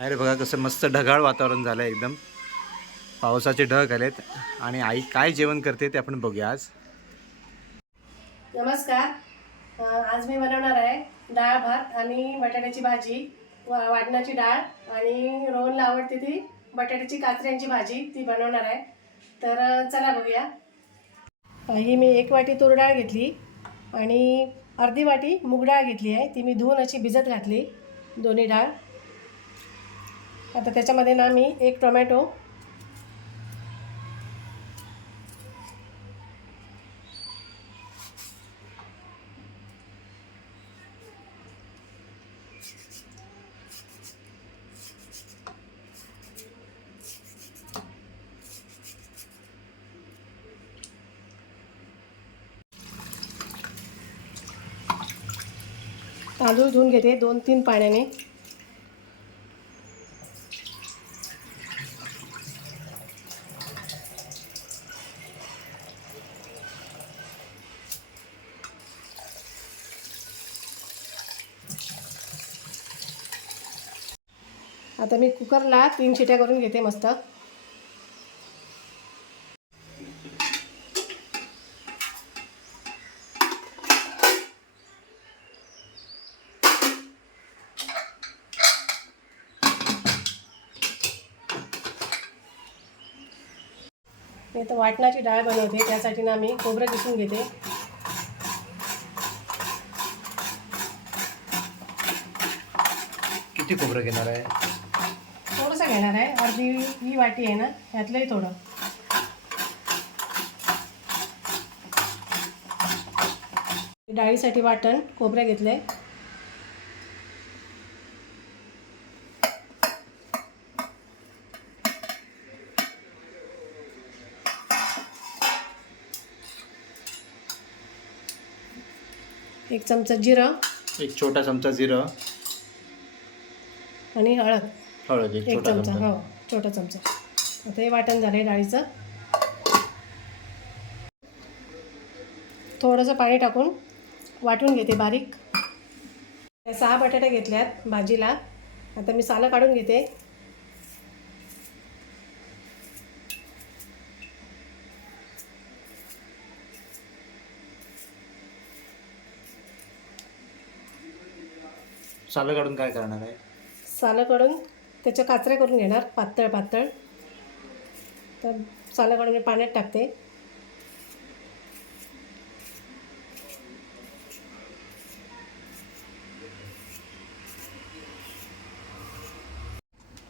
अरे बघा कसं मस्त ढगाळ वातावरण झालं आहे एकदम. पावसाचे ढग आलेत. आणि आई काय जेवण करते ते आपण बघूया आज. नमस्कार. आज मी बनवणार आहे डाळ भात आणि बटाट्याची भाजी वाटणाची डाळ आणि रोहनला आवडते ती बटाट्याची कात्र्यांची भाजी ती बनवणार आहे. तर चला बघूया. ही मी एक वाटी तूर डाळ घेतली आणि अर्धी वाटी मूग डाळ घेतली आहे. ती मी धुवून अशी भिजत घातली दोन्ही डाळ. आता त्याच्यामध्ये ना मी एक टोमॅटो तांदूळ धुवून घेते दोन तीन पाण्याने. आता मी कुकरला तीन शिट्या करून घेते मस्त. मी तर वाटणाची डाळ बनवते त्यासाठी ना मी खोबरं किसून घेते. किती खोबरं घेणार आहे? घेणार आहे. अर्धी ही वाटी आहे ना ह्यातलंही थोडं. डाळीसाठी वाटण खोबरं घेतलंय. एक चमचा जिरं. एक छोटा चमचा जिरं. आणि हळद. हळद एक चमचा हो छोटा चमचा. आता हे वाटण झालं आहे डाळीचं. थोडंसं पाणी टाकून वाटून घेते बारीक. सहा बटाटे घेतल्यात भाजीला. आता मी सालं काढून घेते. सालं काढून काय करणार आहे? सालं काढून त्याच्या काचऱ्या करून घेणार पातळ पातळ. तर सालं काढून मी पाण्यात टाकते.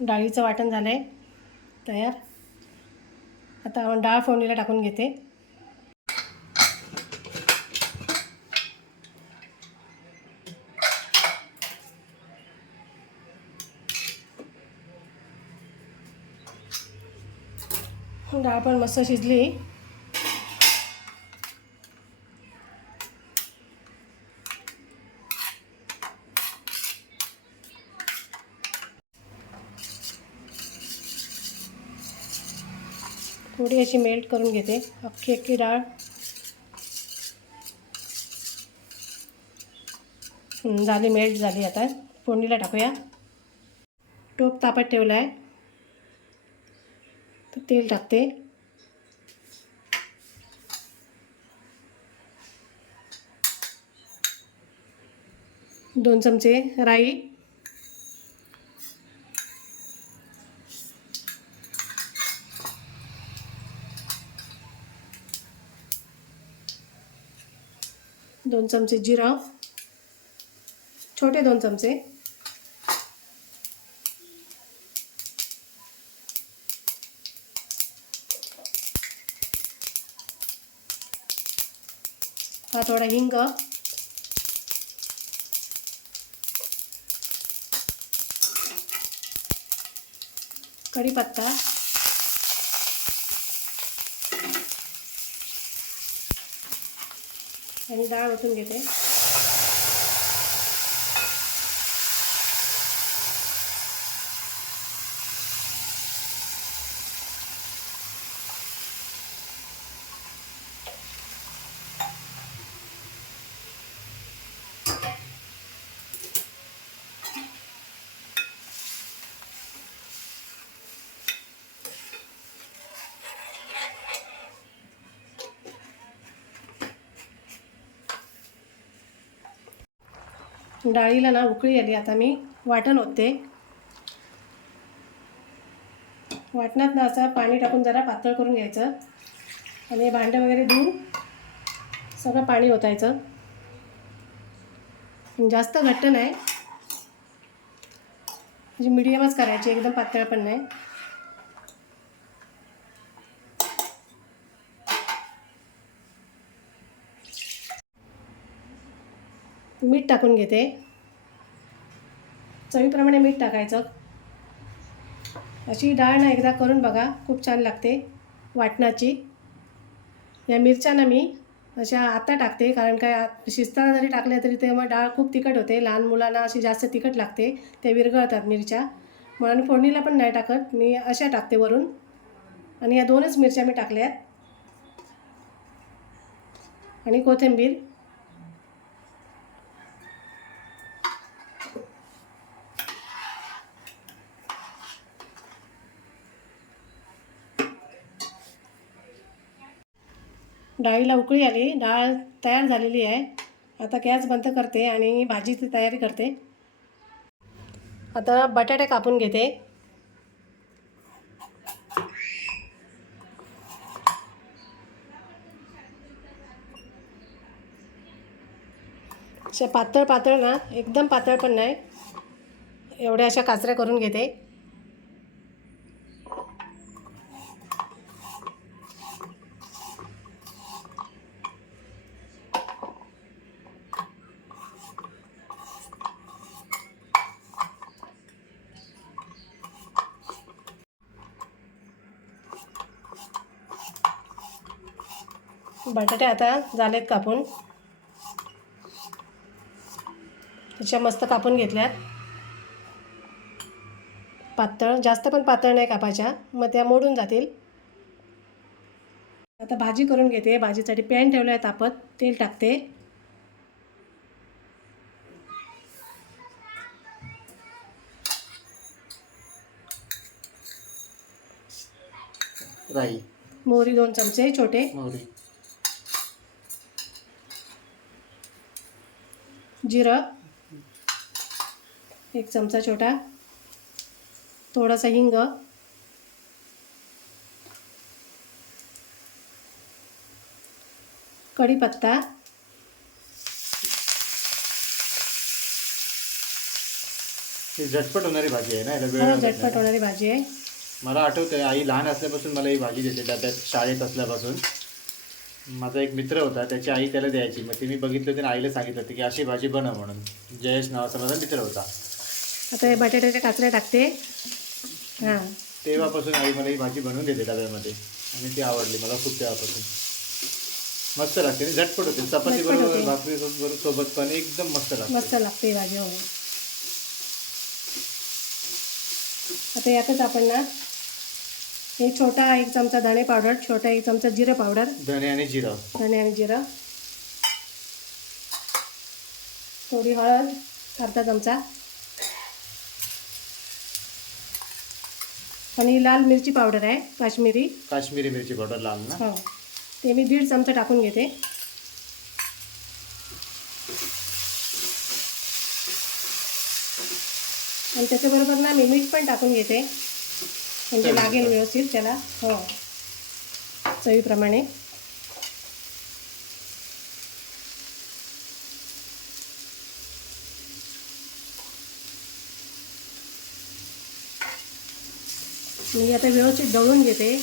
डाळीचं वाटण झालं आहे तयार. आता आपण डाळ फोडणीला टाकून घेते. डाळ पण मस्त शिजली. थोडी अशी मेल्ट करून घेते. अख्खी अख्खी डाळ. झाली मेल्ट झाली आता. फोडणीला टाकूया. टोप तापत ठेवला आहे तर तेल टाकते. दोन चमचे राई. दोन चमचे जिरा. छोटे दोन चमचे. हा थोडा हिंग. कढीपत्ता. आणि डाळ ओतून घेते. डाळीला ना उकळी आली. आता मी वाटण होते वाटणात ना असं पाणी टाकून जरा पातळ करून घ्यायचं. आणि भांडं वगैरे धुवून सगळं पाणी ओतायचं. जास्त घट्ट नाही. म्हणजे मिडियमच करायची एकदम पातळ पण नाही. मीठ टाकून घेते. चवीप्रमाणे मीठ टाकायचं. अशी डाळ ना एकदा करून बघा खूप छान लागते वाटणाची. या मिरच्या ना मी अशा आता टाकते कारण काय शिजताना जरी टाकल्या तरी ते मग डाळ खूप तिखट होते. लहान मुलांना अशी जास्त तिखट लागते ते विरघळतात मिरच्या. म्हणून फोडणीला पण नाही टाकत मी अशा टाकते वरून. आणि या दोनच मिरच्या मी टाकल्यात. आणि कोथिंबीर. डाळीला उकळी आली. डाळ तयार झालेली आहे. आता गॅस बंद करते आणि भाजीची तयारी करते. आता बटाटे कापून घेते. अशा पातळ पातळ ना एकदम पातळ पण नाही. एवढ्या अशा काचऱ्या करून घेते. बटाटे आता झालेत कापून. अशा मस्त कापून घेतल्यात. पातळ जास्त पण पातळ नाही कापायच्या मग त्या मोडून जातील. आता भाजी करून घेते भाजीसाठी पॅन ठेवलं आहे तापत तेल टाकते. राई. मोहरी दोन चमचे छोटे. मोहरी. जिरं. एक चमचा छोटा. थोडासा हिंग. कढीपत्ता. ही झटपट होणारी भाजी आहे ना याला वेळ लागत झटपट नाही. होणारी भाजी आहे. मला आठवतंय आई लहान असल्यापासून मला ही भाजी देते डब्यात शाळेत असल्यापासून. माझा एक मित्र होता त्याची आई त्याला द्यायची. मग ते मी बघितलं होतं आणि आईला सांगितलं होतं की अशी भाजी बनव म्हणून. जयेश नावाचा माझा मित्र होता. आता हे बटाट्याच्या काचऱ्या टाकते. हां. तेव्हापासून आई मला ही भाजी बनवून देते डब्यामध्ये. आणि ती आवडली मला खूप तेव्हापासून. मस्त लागते आणि झटपट होते. चपाती झटपट बरोबर होते. भाकरी बरोबर सोबत पण एकदम मस्त लागते. मस्त लागते ही भाजी हो. आता यातच आपण ना एक छोटा एक चमचा धणे पावडर छोटा एक चमचा जिरं पावडर. धने आणि जिरं. धणे आणि जिरं. थोडी हळद अर्धा चमचा. आणि लाल मिरची पावडर आहे काश्मीरी. काश्मीरी मिरची पावडर लाल ना? हो. ते मी दीड चमचा टाकून घेते. आणि त्याच्याबरोबर ना मी मीठ पण टाकून घेते. म्हणजे लागेल व्यवस्थित त्याला. हो. चवीप्रमाणे. मी आता व्यवस्थित दळून घेते.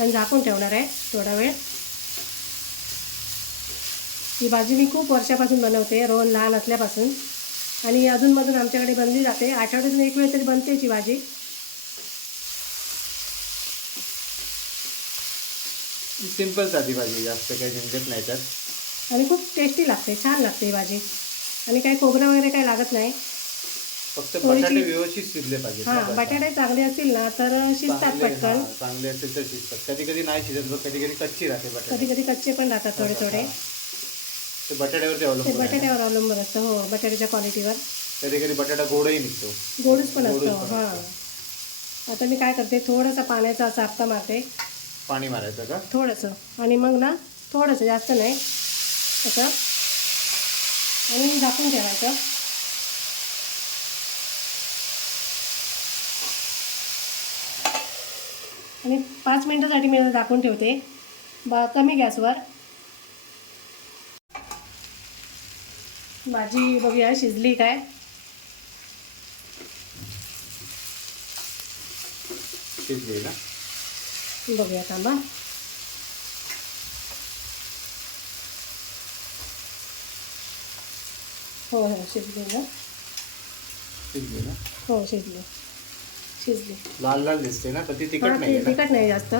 आणि झाकून ठेवणार आहे थोडा वेळ. ही भाजी मी खूप वर्षापासून बनवते रोहन लहान असल्यापासून. आणि अधूनमधून आमच्याकडे बनली जाते. आठवड्यातून एक वेळ तरी बनते ही भाजी. सिंपल साधी भाजी जास्त काही झंझट नाही त्यात. आणि खूप टेस्टी लागते छान लागते ही भाजी. आणि काही खोबरं वगैरे काही लागत नाही. फक्त बटाटे व्यवस्थित शिजले पाहिजे हां बटाटे चांगले असतील ना तर शिजतात पटकन. चांगले असेल तर शिजतात. कधी कधी नाही शिजत कधी कधी कच्ची राहते कधी कधी कच्चे पण राहतात थोडे थोडे. ते बटाट्यावरती ते अवलंबून आहे. बटाट्यावर अवलंबून असतं हो बटाट्याच्या क्वालिटीवर. कधी कधी बटाटा गोडही निघतो. गोडच पण गोडच असतो पण हां. आता मी काय करते थोडासा पाण्याचा असा आपटा मारते. पाणी मारायचं का? थोडंसं. आणि मग ना थोडंसं जास्त नाही. असं. आणि झाकून ठेवायचं. आणि पाच मिनटासाठी मी झाकून ठेवते बा कमी गॅसवर. भाजी बघूया शिजली काय? शिजली ना बघूया थांबा. हो हो शिजली ना शिजली ना हो शिजली. शिजली. लाल लाल दिसते ना पण ती तिखट हा, नाही तिखट नाही जास्त.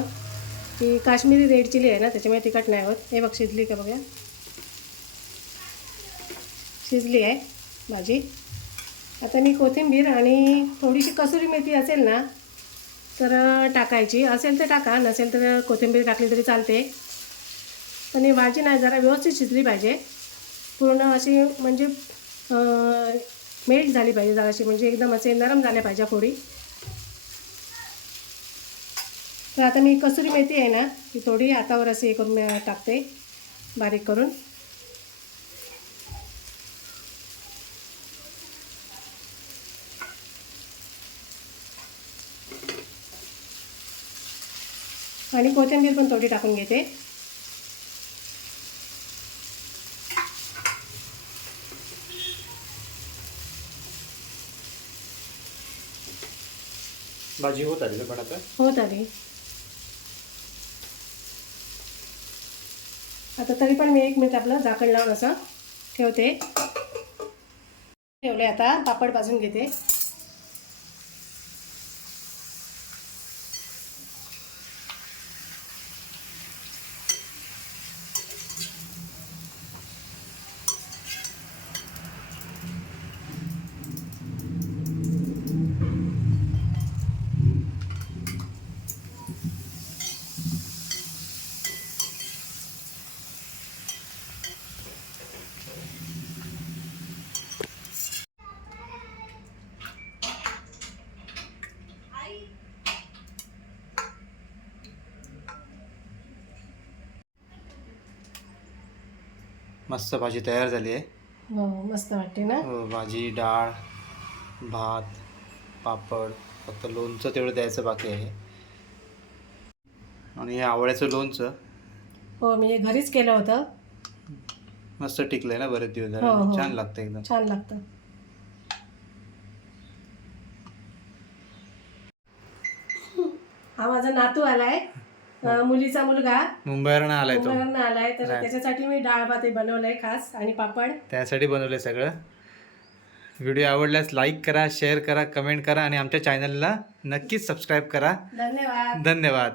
ती काश्मीरी रेड चिली आहे ना त्याच्यामुळे तिखट नाही होत. हे बघ शिजली का बघूया? शिजली आहे भाजी. आता मी कोथिंबीर आणि थोडीशी कसुरी मेथी असेल ना तर टाकायची. असेल तर टाका नसेल तर कोथिंबीर टाकली तरी चालते. पण ही भाजी नाही जरा व्यवस्थित शिजली पाहिजे. पूर्ण अशी म्हणजे मेल्ट झाली पाहिजे जराशी. म्हणजे एकदम असे नरम झाल्या पाहिजे फोडी. तर आता मी कसुरी मेथी आहे ना ती थोडी हातावर असे हे करून टाकते बारीक करून. आणि कोथिंबीर पण थोडी टाकून घेते. भाजी होत आली ना पण आता? होत आली. आता तरी पण मी एक मिनिट आपलं झाकण लावून असं ठेवते. ठेवले आता पापड भाजून घेते. मस्त भाजी तयार झाली आहे. हो मस्त वाटते ना? हो, भाजी डाळ भात पापड फक्त लोणचं तेवढं द्यायचं बाकी आहे. आणि हे आवळ्याचं लोणचं. हो मी हे घरीच केलं होतं. मस्त टिकलंय ना बरेच दिवस झाले हो. छान लागतं एकदम. छान लागतं. हा माझा नातू आलाय. मुलीचा मुलगा. मुंबईवरून आलाय तो. मुंबईवरून आलाय. तर. त्याच्यासाठी मी डाळ भात हे बनवलंय खास आणि पापड. त्यासाठी बनवलंय सगळं. व्हिडिओ आवडल्यास लाईक करा शेअर करा कमेंट करा आणि आमच्या चॅनलला नक्कीच सबस्क्राईब करा. धन्यवाद. धन्यवाद.